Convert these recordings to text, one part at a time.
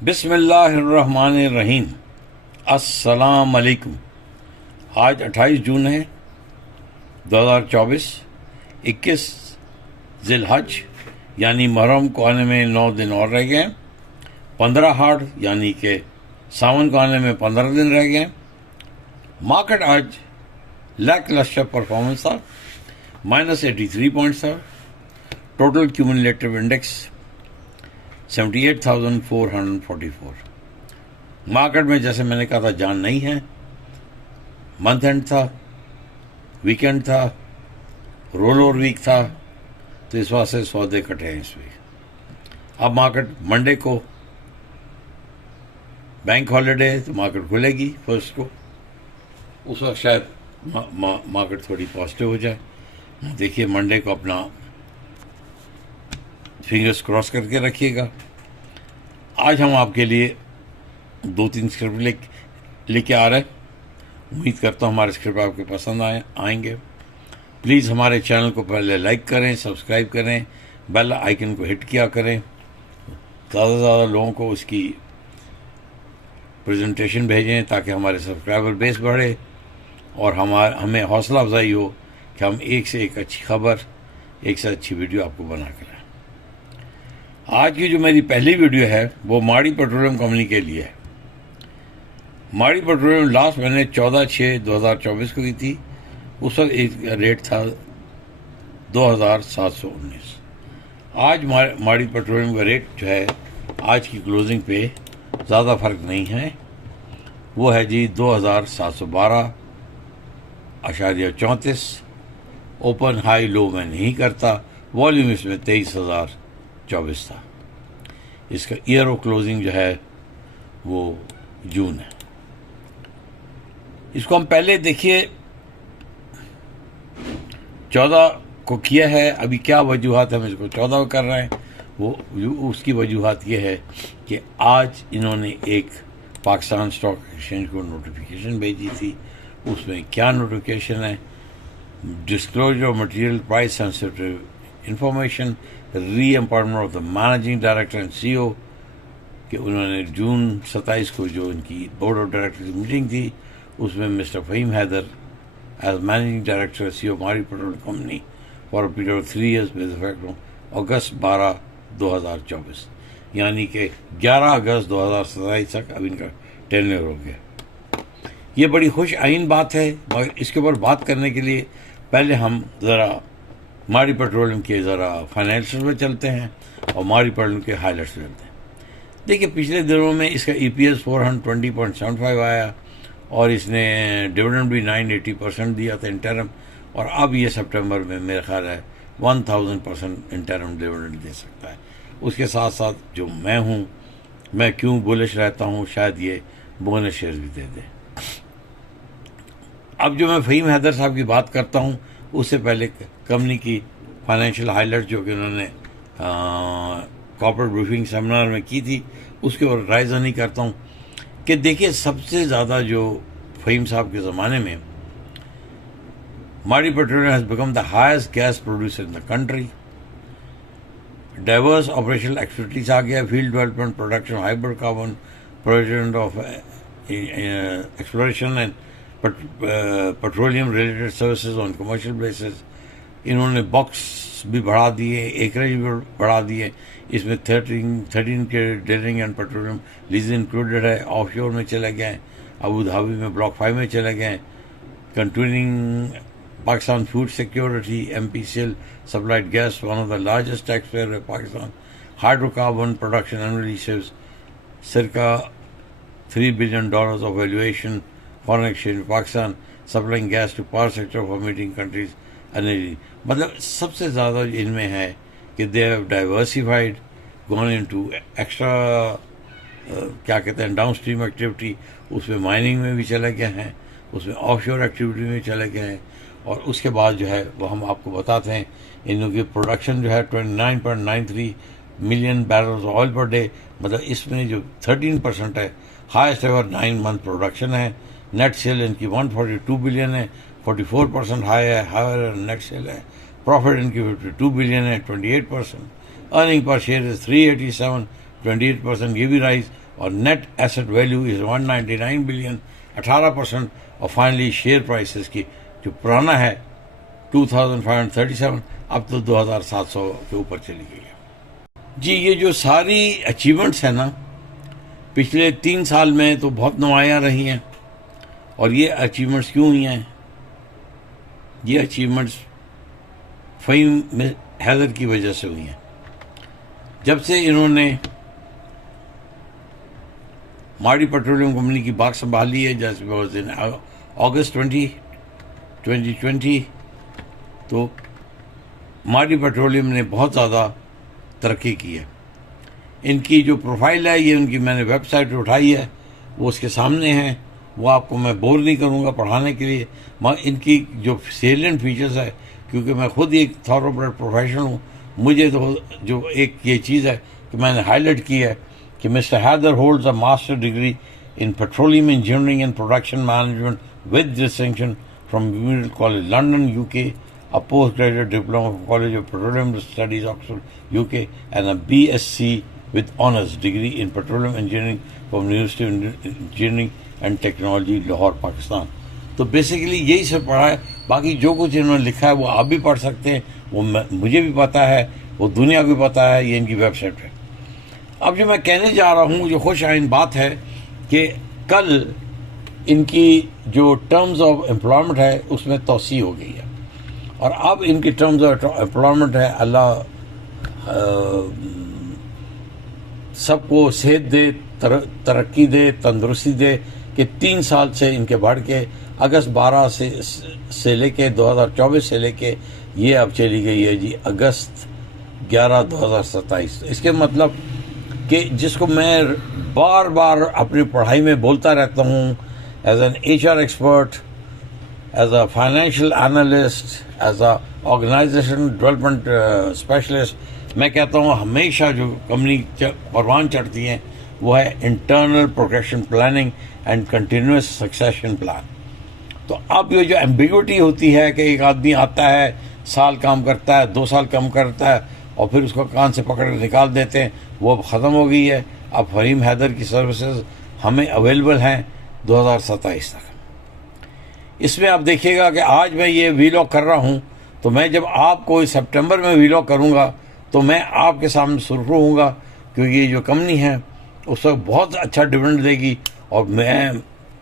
بسم اللہ الرحمن الرحیم۔ السلام علیکم۔ آج 28 جون ہے 2024، 21 ذی الحج یعنی محرم کو آنے میں 9 دن اور رہ گئے ہیں، 15 ہاڑ یعنی کہ ساون کو آنے میں 15 دن رہ گئے ہیں۔ مارکیٹ آج لیک لسٹر پرفارمنس تھا، -83 پوائنٹس تھا۔ Total cumulative index 78,444۔ مارکیٹ میں جیسے میں نے کہا تھا جان نہیں ہے، منتھ اینڈ تھا، ویکینڈ تھا، رول اوور ویک تھا، تو اس واسطے سودے کٹے ہیں اس ویک۔ اب مارکیٹ منڈے کو بینک ہالیڈے ہے تو مارکیٹ کھلے گی فرسٹ کو، اس وقت شاید مارکیٹ تھوڑی پازیٹیو ہو جائے۔ دیکھیے منڈے کو اپنا فنگرز کراس کر کے رکھیے گا۔ آج ہم آپ کے لیے 2-3 اسکرپٹ لے کے آ رہے ہیں۔ امید کرتا ہوں ہمارے اسکرپٹ آپ کے پسند آئیں گے۔ پلیز ہمارے چینل کو پہلے لائک کریں، سبسکرائب کریں، بیل آئیکن کو ہٹ کیا کریں، زیادہ سے زیادہ لوگوں کو اس کی پریزنٹیشن بھیجیں تاکہ ہمارے سبسکرائبر بیس بڑھے اور ہمیں حوصلہ افزائی ہو کہ ہم ایک سے ایک اچھی خبر، ایک سے اچھی ویڈیو آپ کو بنا کر لائیں۔ آج کی جو میری پہلی ویڈیو ہے وہ ماڑی پیٹرولیم کمپنی کے لیے ہے۔ ماڑی پیٹرولیم لاسٹ میں نے 14/6/2024 کو کی تھی، اس وقت ایک ریٹ تھا 2,719۔ آج ماڑی پیٹرولیم کا ریٹ جو ہے آج کی کلوزنگ پہ زیادہ فرق نہیں ہے، وہ ہے جی 2,712.34۔ اوپن ہائی لو میں نہیں کرتا، والیوم اس میں 23,024 تھا۔ اس کا ایئر آف کلوزنگ جو ہے وہ جون ہے۔ اس کو ہم پہلے دیکھیے 14 کو کیا ہے، ابھی کیا وجوہات ہم اس کو 14 کر رہے ہیں، وہ اس کی وجوہات یہ ہے کہ آج انہوں نے ایک پاکستان اسٹاک ایکسچینج کو نوٹیفیکیشن بھیجی تھی۔ اس میں کیا نوٹیفیکیشن ہے؟ Disclosure of material price sensitive information, re empowerment of the managing director and CEO، کہ انہوں نے جون 27 کو جو ان کی بورڈ آف ڈائریکٹرز میٹنگ تھی اس میں mister Fahim Haider as managing director CEO Mari petroleum company for a period of 3 years with effect August 12 2024، یعنی کہ 11 اگست 2027 تک اب ان کا ٹینیور ہو گیا۔ یہ بڑی خوش آئین بات ہے، مگر اس کے اوپر بات کرنے کے لیے پہلے ہم ذرا ماڑی پیٹرولیم کے ذرا فائنینشیل میں چلتے ہیں اور ماڑی پیٹرولیم کے ہائی لائٹس چلتے ہیں۔ دیکھیے پچھلے دنوں میں اس کا EPS 420.75 آیا اور اس نے ڈویڈنڈ بھی 980% دیا تھا انٹرم، اور اب یہ سپٹمبر میں میرا خیال ہے 1000% انٹرم ڈویڈنڈ دے سکتا ہے۔ اس کے ساتھ ساتھ جو میں کیوں بولش رہتا ہوں، شاید یہ بونس شیئرز بھی دے دے۔ اب جو میں فہیم حیدر صاحب کی بات کرتا ہوں اس سے پہلے کمپنی کی فائنینشیل ہائی لائٹ جو کہ انہوں نے کارپوریٹ بریفنگ سیمینار میں کی تھی اس کے اوپر رائز نہیں کرتا ہوں کہ دیکھیے سب سے زیادہ جو فہیم صاحب کے زمانے میں Mari petroleum has become the highest gas producer in the country. Diverse operational activities آ گیا، field development, production hydrocarbon, project of exploration and petroleum related services on commercial basis. انہوں نے باکس بھی بڑھا دیے، ایکریج بھی بڑھا دیے، اس میں 13 کے drilling and petroleum lease included ہے۔ آف شور میں چلے گئے، ابو دھابی میں بلاک 5 میں چلے گئے۔ Continuing Pakistan food security, MPCL supplied gas one of the largest taxpayer ہے Pakistan. Hydrocarbon production annually saves circa $3 billion of valuation foreign exchange Pakistan supplying gas to power sector for meeting country's energy. مطلب سب سے زیادہ ان میں ہے کہ they have diversified, gone into extra کیا کہتے ہیں ڈاؤن اسٹریم ایکٹیویٹی، اس میں مائننگ میں بھی چلے گئے ہیں، اس میں آف شور ایکٹیویٹی میں چلے گئے ہیں، اور اس کے بعد جو ہے وہ ہم آپ کو بتاتے ہیں ان کی پروڈکشن جو ہے 29.93 ملین بیرلز آئل پر ڈے، مطلب اس میں جو 13% ہے، ہائیسٹ ایور 9 منتھ پروڈکشن ہے۔ نیٹ سیل ان کی 142 بلین ہے، 44% ہائی ہے، ہائر نیٹ سیل ہے۔ پروفٹ ان کی 52 بلین ہے، 28%۔ ارننگ پر شیئر 387، 28%، یہ بھی رائز، اور net asset value is 199 billion, 18%. اور فائنلی شیئر پرائسز کی جو پرانا ہے 2537، اب تو 2700 کے اوپر چلی گئی ہے. جی یہ جو ساری اچیومنٹس ہیں نا پچھلے 3 سال میں تو بہت نمایاں رہی ہیں. اور یہ اچیومنٹس کیوں ہوئی ہیں؟ یہ اچیومنٹس فہیم حیدر کی وجہ سے ہوئی ہیں. جب سے انہوں نے ماڑی پیٹرولیم کمپنی کی بات سنبھالی ہے، جیسے اگست 2020، تو ماڑی پیٹرولیم نے بہت زیادہ ترقی کی ہے. ان کی جو پروفائل ہے، یہ ان کی میں نے ویب سائٹ اٹھائی ہے، وہ اس کے سامنے ہیں. وہ آپ کو میں بور نہیں کروں گا پڑھانے کے لیے. ان کی جو سیلینٹ فیچرز ہے، کیونکہ میں خود ایک تھورو بریڈ پروفیشنل ہوں، مجھے تو جو ایک یہ چیز ہے کہ میں نے ہائی لائٹ کی ہے کہ mister Haider holds a master degree in petroleum engineering and production management with distinction from university college London UK, a postgraduate diploma from College of Petroleum Studies Oxford UK, and a BSc with honors degree in petroleum engineering from University of Engineering and Technology Lahore Pakistan. تو basically یہی سے پڑھا ہے. باقی جو کچھ انہوں نے لکھا ہے وہ آپ بھی پڑھ سکتے ہیں، وہ مجھے بھی پتہ ہے، وہ دنیا کو بھی پتہ ہے، یہ ان کی ویب سائٹ ہے. اب جو میں کہنے جا رہا ہوں، جو خوش آئند بات ہے کہ کل ان کی جو ٹرمز آف امپلائمنٹ ہے اس میں توسیع ہو گئی ہے. اور اب ان کی ٹرمز آف امپلائمنٹ ہے، اللہ سب کو صحت دے، ترقی دے، تندرستی دے، کہ 3 سال سے ان کے بڑھ کے اگست 12 سے لے کے 2024 سے لے کے یہ اب چلی گئی ہے جی اگست 11 2027. اس کے مطلب کہ جس کو میں بار بار اپنی پڑھائی میں بولتا رہتا ہوں، as an HR expert, as a financial analyst, as a organisation development specialist, میں کہتا ہوں ہمیشہ جو کمپنی پروان چڑھتی ہیں وہ ہے internal progression planning and continuous succession plan. تو اب یہ جو ایمبیگوٹی ہوتی ہے کہ ایک آدمی آتا ہے، سال کام کرتا ہے، 2 سال کام کرتا ہے، اور پھر اس کو کان سے پکڑ کے نکال دیتے ہیں، وہ اب ختم ہو گئی ہے. اب فہیم حیدر کی سروسز ہمیں اویلیبل ہیں 2027 تک. اس میں آپ دیکھیے گا کہ آج میں یہ ویلاگ کر رہا ہوں، تو میں جب آپ کو سپٹمبر میں ویلاگ کروں گا تو میں آپ کے سامنے سرخرو ہوں گا، کیونکہ یہ جو کمپنی ہے اس وقت بہت اچھا ڈویڈنڈ دے گی. اور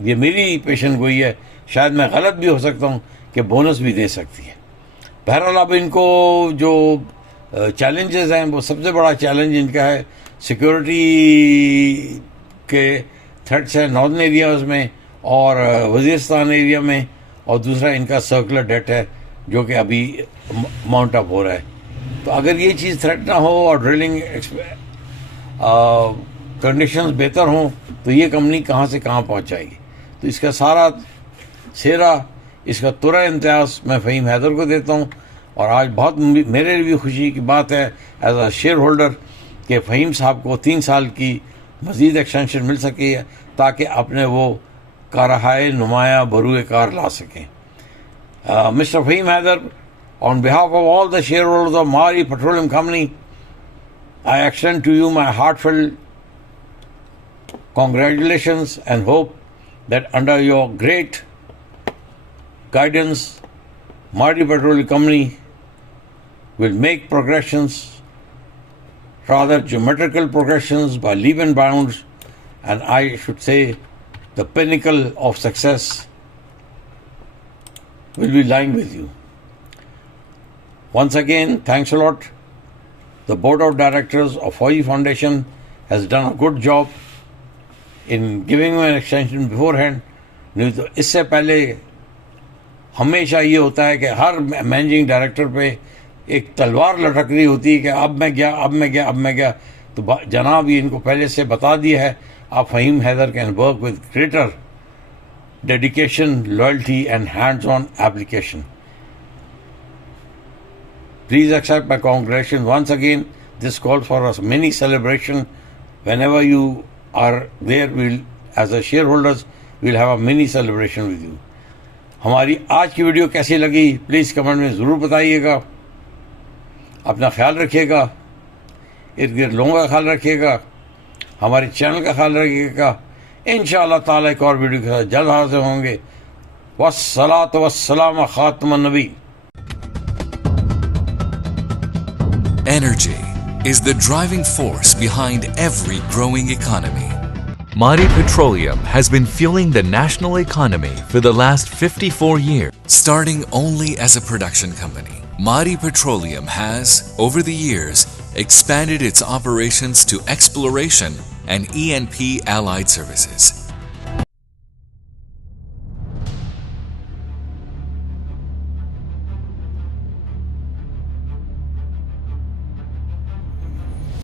یہ میری پیشن گوئی ہے، شاید میں غلط بھی ہو سکتا ہوں، کہ بونس بھی دے سکتی ہے. بہرحال اب ان کو جو چیلنجز ہیں، وہ سب سے بڑا چیلنج ان کا ہے سیکورٹی کے تھریٹس ہیں ناردن ایریاز میں اور وزیرستان ایریا میں، اور دوسرا ان کا سرکولر ڈیٹ ہے جو کہ ابھی ماؤنٹ اپ ہو رہا ہے. تو اگر یہ چیز تھریٹ نہ ہو اور ڈرلنگ کنڈیشنز بہتر ہوں تو یہ کمپنی کہاں سے کہاں پہنچ جائے گی. تو اس کا سارا سیرا، اس کا ترا امتیاز میں فہیم حیدر کو دیتا ہوں. اور آج بہت میرے لیے بھی خوشی کی بات ہے ایز اے شیئر ہولڈر کہ فہیم صاحب کو 3 سال کی مزید ایکسٹینشن مل سکی ہے تاکہ اپنے وہ کارہائے نمایاں بروئے کار لا سکیں. Mister Fahim Haider, on behalf of all the shareholders of Maari Petroleum Company, I extend to you my heartfelt congratulations and hope that under your great guidance, Maari Petroleum Company will make progressions, rather geometrical progressions by leap and bounds, and I should say the pinnacle of success will be lying with you. Once again, thanks a lot. The board of directors of Fauji Foundation has done a good job in giving me an extension beforehand. نہیں تو اس سے پہلے ہمیشہ یہ ہوتا ہے کہ ہر managing director پہ ایک تلوار لٹک رہی ہوتی ہے کہ اب میں گیا. تو جناب یہ ان کو پہلے سے بتا دیا ہے، آپ Fahim Haider can work with greater dedication, loyalty and hands on application. Please accept my congratulations once again. This calls for a mini celebration. Whenever you are there, as a shareholders, we'll have a mini celebration with you. ہماری آج کی video کیسی لگی please comment میں ضرور بتائیے گا. اپنا خیال رکھیے گا، ارد گرد لوگوں کا خیال رکھیے گا. ہمارے چینل کا خیال رکھیے گا. انشاءاللہ تعالیٰ ایک اور ویڈیو کے ساتھ جلد حاضر ہوں گے. والصلاۃ والسلام خاتم النبی. Energy is the driving force behind every growing economy. Maari Petroleum has been fueling the national economy for the last 54 years. Starting only as a production company, Maari Petroleum has, over the years, expanded its operations to exploration and E&P allied services.